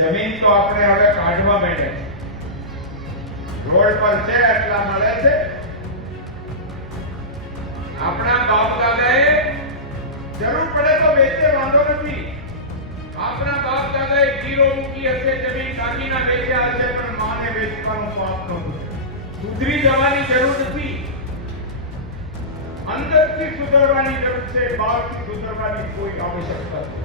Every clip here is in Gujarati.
જમીન તો આપણે હવે કાઢવા માંડે રોડ પર છે એટલા મળે છે. આપણા બાપ દાદાએ જરૂર પડે તો વેચે, વાંધો નથી. આપણા બાપ દાદાએ ગીરો મૂકી હશે, જમીન કાઢીના વેચ્યા હશે, પણ માને વેચવાનું પાપ નહોતું. સુધરી જવાની જરૂર નથી. અંદરથી સુધરવાની જરૂર છે, બહારથી સુધરવાની કોઈ આવશ્યકતા નથી.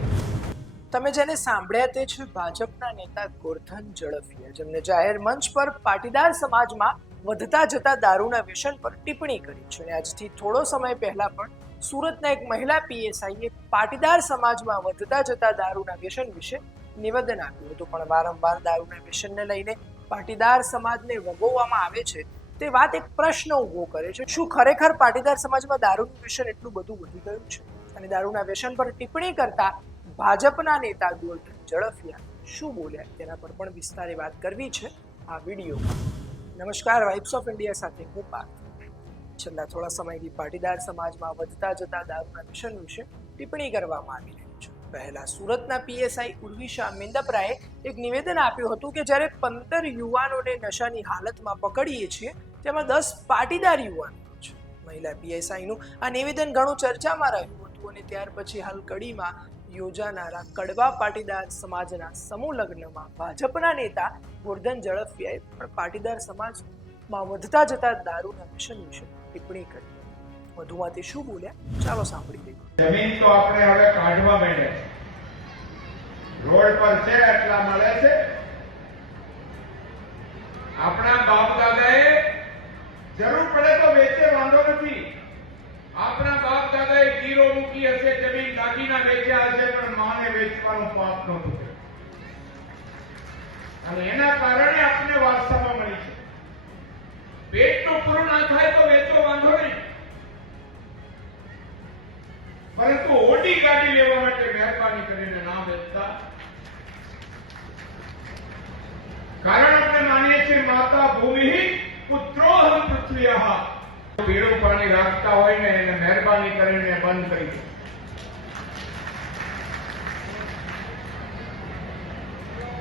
તમે જેને સાંભળ્યા તે છે ભાજપના નેતા ગોરધન ઝડફિયા, જેમને જાહેર મંચ પર પાટીદાર સમાજમાં વધતા જતા દારૂના વ્યસન પર ટિપ્પણી કરી છે. અને આજથી થોડો સમય પહેલા પણ સુરતના એક મહિલા પીએસઆઈએ પાટીદાર સમાજમાં વધતા જતા દારૂના વ્યસન વિશે નિવેદન આપ્યું હતું. પણ વારંવાર દારૂના વ્યસનને લઈને પાટીદાર સમાજને વગોવવામાં આવે છે તે વાત એક પ્રશ્ન ઊભો કરે છે. શું ખરેખર પાટીદાર સમાજમાં દારૂનું વ્યસન એટલું બધું વધી ગયું છે? અને દારૂના વ્યસન પર ટિપ્પણી કરતા ભાજપના નેતા ગોરધન ઝડફિયા શું બોલ્યા તેના પર પણ વિસ્તારે વાત કરવી છે આ વિડીયોમાં. નમસ્કાર, વાઇબ્સ ઓફ ઇન્ડિયા સાથે હું પાર્થ. છેલ્લા થોડા સમયથી પાટીદાર સમાજમાં વધતા જતા દારૂના વ્યસન વિશે ટિપ્પણી કરવામાં આવી રહી છે. પહેલા સુરતના પીએસઆઈ ઉર્વિશા મેંદપરાએ એક નિવેદન આપ્યું હતું કે જ્યારે 15 યુવાનોને નશાની હાલતમાં પકડીએ છીએ તેમાં 10 પાટીદાર યુવાનો છે. મહિલા પીએસઆઈનું આ નિવેદન ઘણું ચર્ચામાં રહ્યું હતું અને ત્યાર પછી હાલ કડીમાં યોજાનારા કડવા પાટીદાર સમાજના સમૂહ લગ્નમાં ભાજપના નેતા ગોરધન ઝડફિયાએ પણ પાટીદાર સમાજમાં વધતા જતા દારૂના વ્યસન વિશે ટિપ્પણી કરી. વધુમાં તે શું બોલ્યા, ચાલો સાંભળી લઈએ. જમીન તો આપણે હવે કાઢવા માંડે રોડ પર છે એટલા મળે છે. આપણા બાપ દાદાએ જરૂર પડે તો વેચે, વાંધો નથી. આપણા બાપ દાદાએ ગીરો મૂકી હશે, જમીન કાઢીના વેચ્યા હશે, પણ માને વેચવાનું પાપ નહોતું. અને એના કારણે આપણે વારસામાં મળી છે. પેટનું પૂરું ના થાય તો વેચો, વાંધો નહીં. પરંતુ ઓડી ગાડી લેવા માટે મહેરબાની કરીને ના વેચતા. કારણ આપણે માનીએ છીએ માતા ભૂમિ પુત્રોહમ પૃથ્વીઃ. પીળું પાણી રાખતા હોય ને એને મહેરબાની કરીને બંધ કરી દો.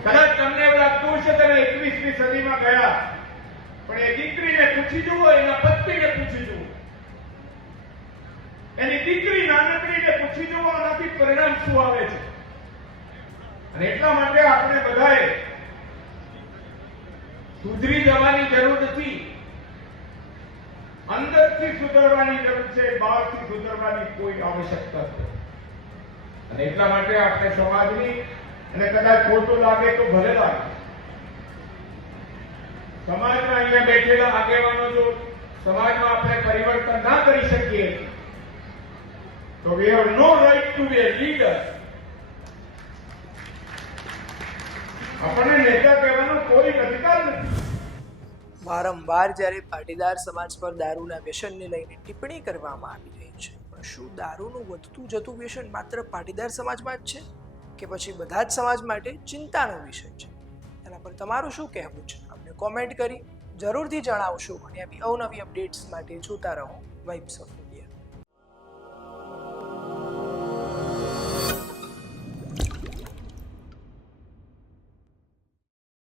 કદાચ તમને એવું લાગતું હશે તમે 21મી સદીમાં ગયા, પણ એ દીકરીને પૂછી જુઓ, એના પત્નીને પૂછી જુઓ, એની દીકરી નાનકડીને પૂછી જુઓ, આનાથી પરિણામ શું આવે છે. અને એટલા માટે આપણે બધાએ સુધરી જવાની જરૂર નથી. અંદરથી સુધરવાની જરૂર છે, બહારથી સુધરવાની કોઈ આવશ્યકતા નથી. અને એટલા માટે આપણે સમાજની, અને કદાચ ખોટું લાગે તો ભલે લાગે, સમાજમાં અહીંયા બેઠેલા આગેવાનો જો સમાજમાં આપણે પરિવર્તન ના કરી શકીએ તો we have no right to be a leader. આપણને નેતા કહેવાનો કોઈ અધિકાર નથી. વારંવાર જ્યારે પાટીદાર સમાજ પર દારૂના વ્યસનને લઈને ટિપ્પણી કરવામાં આવી રહી છે, પણ શું દારૂનું વધતું જતું વ્યસન માત્ર પાટીદાર સમાજમાં જ છે કે પછી બધા જ સમાજ માટે ચિંતાનો વિષય છે? એના પર તમારું શું કહેવું છે? અમને કોમેન્ટ કરી જરૂરથી જણાવશો. અને આવી અવનવી અપડેટ્સ માટે જોતા રહો વાઇબ્સ ઓફ